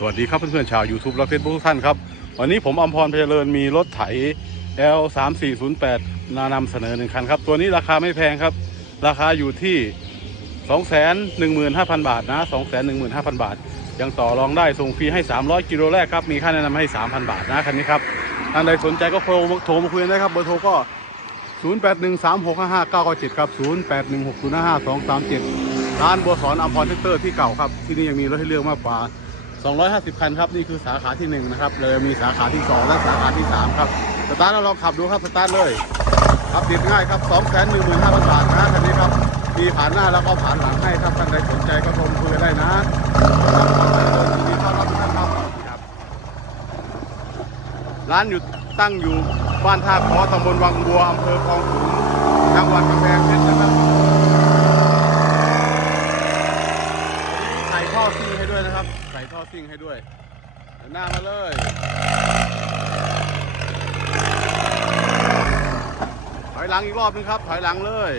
สวัสดีครับเพื่อนๆชาว YouTube และเฟซบุ๊กทุกท่านครับ วันนี้ผมอมพรเพชรเจริญมีรถไถ L 3 4 0 8นานำเสนอหนึ่งคันครับ ตัวนี้ราคาไม่แพงครับ ราคาอยู่ที่ 215,000 บาทนะ 215,000 บาท ยังต่อรองได้ส่งฟรีให้ 300 กิโลแรกครับ มีค่าแนะนำให้ 3,000 บาทนะคันนี้ครับท่านใดสนใจก็โทรโทรมาคุยกันได้ครับเบอร์โทรก็ 0813655997ครับ0816055237 ร้านบัวสอนอัมพรเทคเตอร์ที่เก่าครับ ที่นี่ยังมีรถให้เลือกมากกว่า 250 คันครับ นี่คือสาขาที่ 1 นะครับเลยมีสาขาที่ 2 และสาขาที่ 3 ครับสตาร์ทเราลองขับดูครับสตาร์ทเลยครับติดง่ายครับ215,000บาทนะคันนี้ครับมีผ่านหน้าแล้วก็ผ่านหลังให้ครับท่านใดสนใจก็โทรมาคุยได้นะร้านอยู่ตั้งอยู่บ้านท่าคอตำบลวังบัวอำเภอคลองขลุงจังหวัดกำแพงเพชรนะครับใส่ ท่อซิ่งให้ด้วยนะครับ ใส่ท่อซิ่งให้ด้วยหน้ามาเลยถอยหลังอีกรอบนึงครับ ถอยหลังเลย